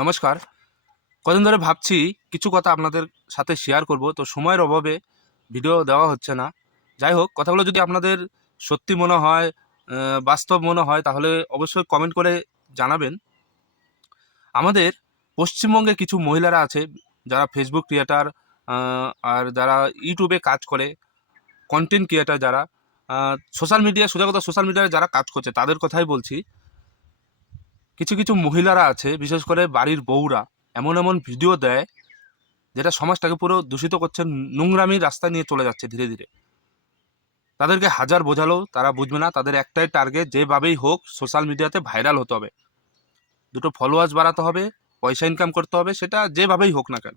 নমস্কার। কদিন ধরে ভাবছি কিছু কথা আপনাদের সাথে শেয়ার করব, তো সময়ের অভাবে ভিডিও দেওয়া হচ্ছে না। যাই হোক, কথাগুলো যদি আপনাদের সত্যি মনে হয় বাস্তব মনে হয়, তাহলে অবশ্যই কমেন্ট করে জানাবেন। আমাদের পশ্চিমবঙ্গে কিছু মহিলারা আছে, যারা ফেসবুক ক্রিয়েটার আর যারা ইউটিউবে কাজ করে কন্টেন্ট ক্রিয়েটার যারা সোশ্যাল মিডিয়া সোজা কথা সোশ্যাল মিডিয়ায় যারা কাজ করছে, তাদের কথাই বলছি। কিছু কিছু মহিলারা আছে, বিশেষ করে বাড়ির বউরা, এমন এমন ভিডিও দেয়, যেটা সমাজটাকে পুরো দূষিত করছে, নোংরামি রাস্তায় নিয়ে চলে যাচ্ছে ধীরে ধীরে। তাদেরকে হাজার বোঝালেও তারা বুঝবে না, তাদের একটাই টার্গেট যেভাবেই হোক সোশ্যাল মিডিয়াতে ভাইরাল হতে হবে। দুটো ফলোয়ার্স বাড়াতে হবে, পয়সা ইনকাম করতে হবে, সেটা যেভাবেই হোক না কেন।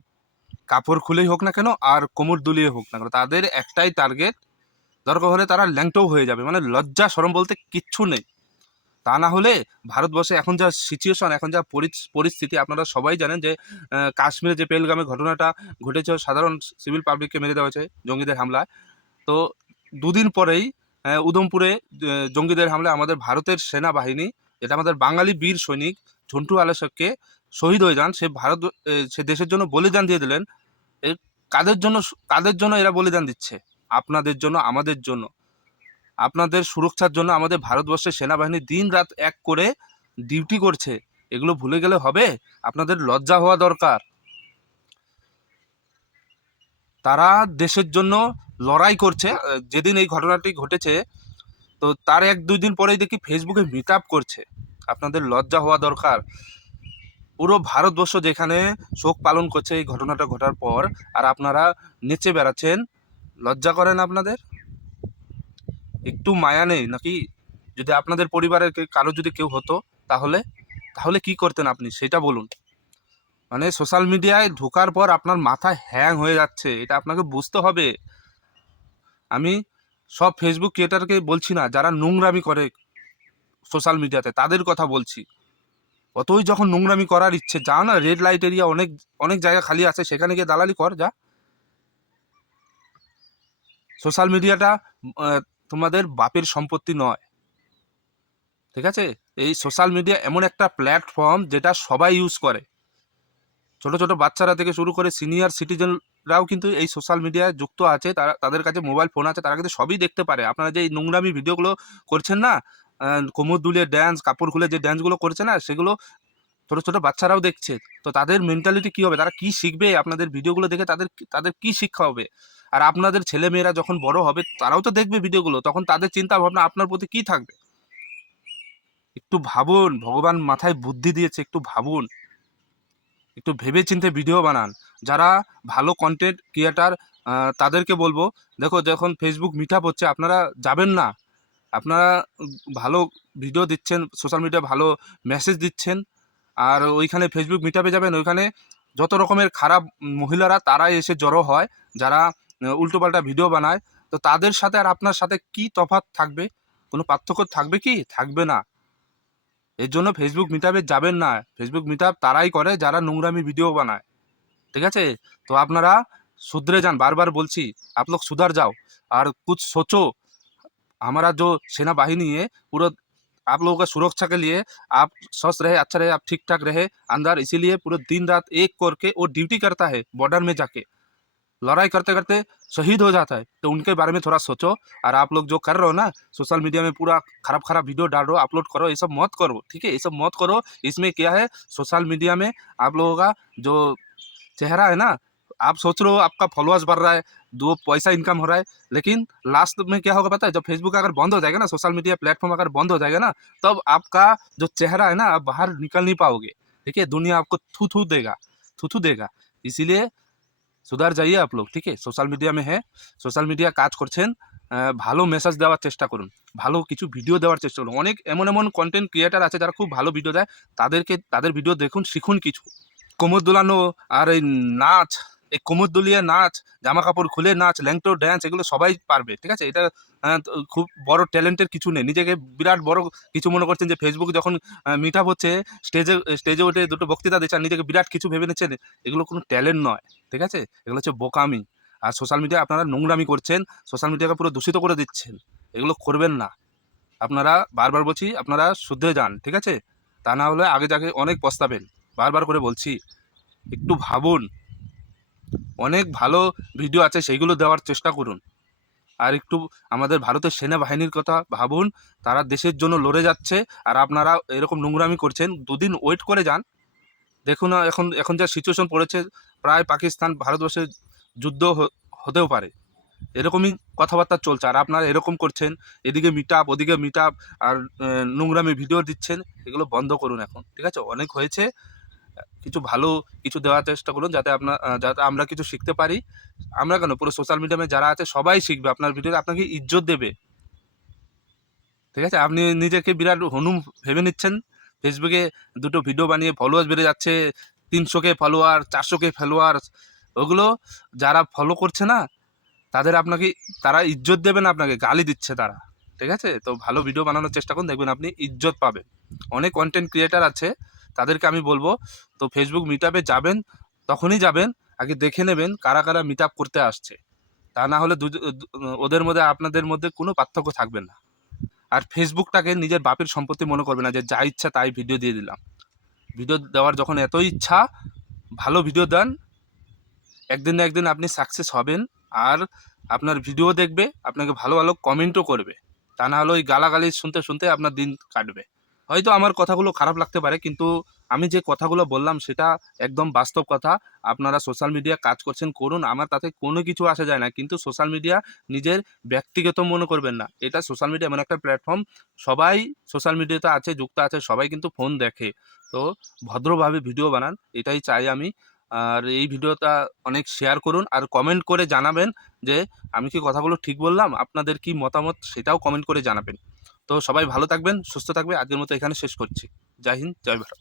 কাপড় খুলেই হোক না কেন, আর কোমর দুলিয়ে হোক না কেন। তাদের একটাই টার্গেট দরকার হলে তারা ল্যাংটোও হয়ে যাবে মানে লজ্জা সরম বলতে কিচ্ছু নেই। তা না হলে ভারতবর্ষে এখন যা সিচুয়েশন এখন যা পরিস্থিতি আপনারা সবাই জানেন যে কাশ্মীরে যে পেলগামে ঘটনাটা ঘটেছে সাধারণ সিভিল পাবলিককে মেরে দেওয়া হয়েছে জঙ্গিদের হামলায়। তো দুদিন পরেই আহ, উধমপুরে জঙ্গিদের হামলায় আমাদের ভারতের সেনাবাহিনী যেটা আমাদের বাঙালি বীর সৈনিক ঝন্টু আলেসককে শহীদ হয়ে যান সে ভারত সে দেশের জন্য বলিদান দিয়ে দিলেন। কাদের জন্য কাদের জন্য এরা বলিদান দিচ্ছে? আপনাদের জন্য আমাদের জন্য। আপনাদের সুরক্ষার জন্য আমাদের ভারতবর্ষের সেনাবাহিনী দিন রাত এক করে ডিউটি করছে। এগুলো ভুলে গেলে হবে? আপনাদের লজ্জা হওয়া দরকার। তারা দেশের জন্য লড়াই করছে। যেদিন এই ঘটনাটি ঘটেছে, তো তার এক দুই দিন পরেই দেখি ফেসবুকে মিট করছে। আপনাদের লজ্জা হওয়া দরকার। পুরো ভারতবর্ষ যেখানে শোক পালন করছে এই ঘটনাটা ঘটার পর, আর আপনারা নেচে বেড়াচ্ছেন, লজ্জা করেন আপনাদের? একটু মায়া নেই নাকি? যদি আপনাদের পরিবারের কারও যদি কেউ হতো, তাহলে? তাহলে কি করতেন আপনি? সেটা বলুন। মানে সোশ্যাল মিডিয়ায় ঢোকার পর আপনার মাথা হ্যাং হয়ে যাচ্ছে, এটা আপনাকে বুঝতে হবে। আমি সব ফেসবুক ক্রিয়েটারকে বলছি না, যারা নোংরামি করে সোশ্যাল মিডিয়াতে তাদের কথা বলছি। অতই যখন নোংরামি করার ইচ্ছে, যা না রেড লাইট এরিয়া অনেক অনেক জায়গা খালি আছে, সেখানে গিয়ে দালালি কর, যা। সোশ্যাল মিডিয়াটা তোমাদের বাপের সম্পত্তি নয়। ঠিক আছে? এই সোশ্যাল মিডিয়া এমন একটা প্ল্যাটফর্ম যেটা সবাই ইউজ করে। ছোট ছোট বাচ্চারা থেকে শুরু করে সিনিয়র সিটিজেনরাও কিন্তু এই সোশ্যাল মিডিয়ায় যুক্ত আছে। তারা, তাদের কাছে মোবাইল ফোন আছে, তারা কিন্তু সবই দেখতে পারে। আপনারা যে এই নোংরামি ভিডিওগুলো করছেন না কোমর দুলিয়ে ড্যান্স কাপড় খুলে যে ড্যান্সগুলো করছে না, সেগুলো ছোটো ছোটো বাচ্চারাও দেখছে। তো তাদের মেন্টালিটি কি হবে? তারা কি শিখবে আপনাদের ভিডিওগুলো দেখে? তাদের তাদের কি শিক্ষা হবে? আর আপনাদের ছেলে মেয়েরা যখন বড় হবে, তারাও তো দেখবে ভিডিওগুলো, তখন তাদের চিন্তা ভাবনা আপনার প্রতি কি থাকবে? একটু ভাবুন, ভগবান মাথায় বুদ্ধি দিয়েছে, একটু ভাবুন। একটু ভেবে চিন্তে ভিডিও বানান। যারা ভালো কন্টেন্ট ক্রিয়েটার তাদেরকে বলব, দেখো যখন ফেসবুক মিট হচ্ছে, আপনারা যাবেন না। আপনারা ভালো ভিডিও দিচ্ছেন সোশ্যাল মিডিয়া ভালো মেসেজ দিচ্ছেন, আর ওইখানে ফেসবুক মিট যাবেন, ওইখানে যত রকমের খারাপ মহিলারা, তারাই এসে জড়ো হয়। যারা উল্টোপাল্টা ভিডিও বানায় তো তাদের সাথে আর আপনার সাথে কি তফাৎ থাকবে কোনো পার্থক্য থাকবে কি থাকবে না এর জন্য ফেসবুক মিটআপে যাবেন না ফেসবুক মিটআপ তারাই করে যারা নোংরামি ভিডিও বানায় ঠিক আছে তো আপনারা सुधरे যান বারবার বলছি आप लोग सुधर जाओ और कुछ सोचो हमारा जो सेना बाहिनी है पूरा आप लोगों का सुरक्षा के लिए आप स्वस्थ रहे अच्छा रहे आप ठीक ठाक रहे अंदर इसीलिए पूरे दिन रात एक करके वो ड्यूटी करता है बॉर्डर में जाके लड़ाई करते करते शहीद हो जाता है तो उनके बारे में थोड़ा सोचो और आप लोग जो कर रहे हो ना सोशल मीडिया में पूरा खराब खराब वीडियो डाल रहे हो अपलोड करो ये सब मत करो ठीक है ये सब मत करो इसमें क्या है सोशल मीडिया में आप लोगों का जो चेहरा है ना आप सोच रहे हो आपका फॉलोअर्स बढ़ रहा है दो पैसा इनकम हो रहा है लेकिन लास्ट में क्या होगा पता है जब फेसबुक अगर बंद हो जाएगा ना सोशल मीडिया प्लेटफॉर्म अगर बंद हो जाएगा ना तब आपका जो चेहरा है ना आप बाहर निकल नहीं पाओगे ठीक है दुनिया आपको थू थू देगा थू थू देगा इसीलिए সুধার যাইয়ে আপ লোক ঠিক সোশ্যাল মিডিয়া মে হ্যাঁ সোশ্যাল মিডিয়া কাজ করছেন ভালো মেসেজ দেওয়ার চেষ্টা করুন, ভালো কিছু ভিডিও দেওয়ার চেষ্টা করুন। অনেক এমন এমন কন্টেন্ট ক্রিয়েটার আছে যারা খুব ভালো ভিডিও দেয়, তাদেরকে, তাদের ভিডিও দেখুন, শিখুন কিছু। কোমর দোলানো আর এই নাচ এই কোমর দুলিয়ে নাচ, জামা কাপড় খুলে নাচ, ল্যাংটো ড্যান্স এগুলো সবাই পারবে, ঠিক আছে? এটা তো খুব বড় ট্যালেন্টের কিছু নেই। নিজেকে বিরাট বড় কিছু মনে করছেন যে ফেসবুক যখন মিট আপ হচ্ছে স্টেজে স্টেজে উঠে দুটো বক্তৃতা দিচ্ছে আর নিজেকে বিরাট কিছু ভেবে নিচ্ছেন, এগুলো কোনো ট্যালেন্ট নয়, ঠিক আছে? এগুলো হচ্ছে বোকামি। আর সোশ্যাল মিডিয়া আপনারা নোংরামি করছেন সোশ্যাল মিডিয়াকে পুরো দূষিত করে দিচ্ছেন, এগুলো করবেন না। আপনারা, বারবার বলছি, আপনারা শুধরে যান, ঠিক আছে? তা না হলে আগে যাকে অনেক পস্তাবেন, বারবার করে বলছি, একটু ভাবুন। অনেক ভালো ভিডিও আছে, সেইগুলো দেওয়ার চেষ্টা করুন। আর একটু আমাদের ভারতের সেনাবাহিনীর কথা ভাবুন, তারা দেশের জন্য লড়ে যাচ্ছে, আর আপনারা এরকম নোংরামি করছেন, দুদিন ওয়েট করে যান। দেখুন, এখন এখন যা সিচুয়েশন পড়েছে, প্রায় পাকিস্তান ভারতবর্ষে যুদ্ধ হতেও পারে। এরকমই কথাবার্তা চলছে, আর আপনারা এরকম করছেন, এদিকে মিট আপ ওদিকে মিট আপ আর নোংরামি ভিডিও দিচ্ছেন, এগুলো বন্ধ করুন এখন, ঠিক আছে? অনেক হয়েছে কিছু ভালো কিছু দেওয়ার চেষ্টা করুন যাতে আপনার যাতে আমরা কিছু শিখতে পারি। আমরা কেন? পুরো সোশ্যাল মিডিয়ামে যারা আছে সবাই শিখবে, আপনার ভিডিওতে আপনাকে ইজ্জত দেবে। ঠিক আছে? আপনি নিজেকে বিরাট হনুম ভেবে নিচ্ছেন। ফেসবুকে দুটো ভিডিও বানিয়ে ফলোয়ার্স বেড়ে যাচ্ছে তিনশোকে ফলোয়ার চারশোকে ফলোয়ার ওগুলো যারা ফলো করছে না, তাদের আপনাকে, তারা ইজ্জত দেবে না আপনাকে, গালি দিচ্ছে তারা। ঠিক আছে? তো ভালো ভিডিও বানানোর চেষ্টা করুন, দেখবেন আপনি ইজ্জত পাবেন। অনেক কন্টেন্ট ক্রিয়েটার আছে তাদেরকে আমি বলব, তো ফেসবুক মিট যাবেন, তখনই যাবেন, আগে দেখে নেবেন কারা কারা মিট করতে আসছে। তা না হলে ওদের মধ্যে, আপনাদের মধ্যে কোনো পার্থক্য থাকবে না। আর ফেসবুকটাকে নিজের বাপের সম্পত্তি মনে করবে না যে, যা ইচ্ছা তাই ভিডিও দিয়ে দিলাম। ভিডিও দেওয়ার যখন এত ইচ্ছা, ভালো ভিডিও দেন, একদিন না একদিন আপনি সাকসেস হবেন, আর আপনার ভিডিও দেখবে, আপনাকে ভালো ভালো কমেন্টও করবে। তা না হলে ওই গালাগালি শুনতে শুনতে আপনার দিন কাটবে। হয়তো আমার কথাগুলো খারাপ লাগতে পারে, কিন্তু আমি যে কথাগুলো বললাম সেটা একদম বাস্তব কথা। আপনারা সোশ্যাল মিডিয়া কাজ করছেন, করুন, আমার তাতে কোনো কিছু আসা যায় না। কিন্তু সোশ্যাল মিডিয়া নিজের ব্যক্তিগত মনে করবেন না। এটা সোশ্যাল মিডিয়া এমন একটা প্ল্যাটফর্ম সবাই সোশ্যাল মিডিয়াতে আছে, যুক্ত আছে, সবাই কিন্তু ফোন দেখে। তো ভদ্রভাবে ভিডিও বানান, এটাই চাই আমি। আর এই ভিডিওটা অনেক শেয়ার করুন আর কমেন্ট করে জানাবেন যে, আমি কি কথাগুলো ঠিক বললাম? আপনাদের কি মতামত? সেটাও কমেন্ট করে জানাবেন। তো সবাই ভালো থাকবেন, সুস্থ থাকবে। আজকের মতো এখানে শেষ করছি। জয় হিন্দ, জয় ভারত।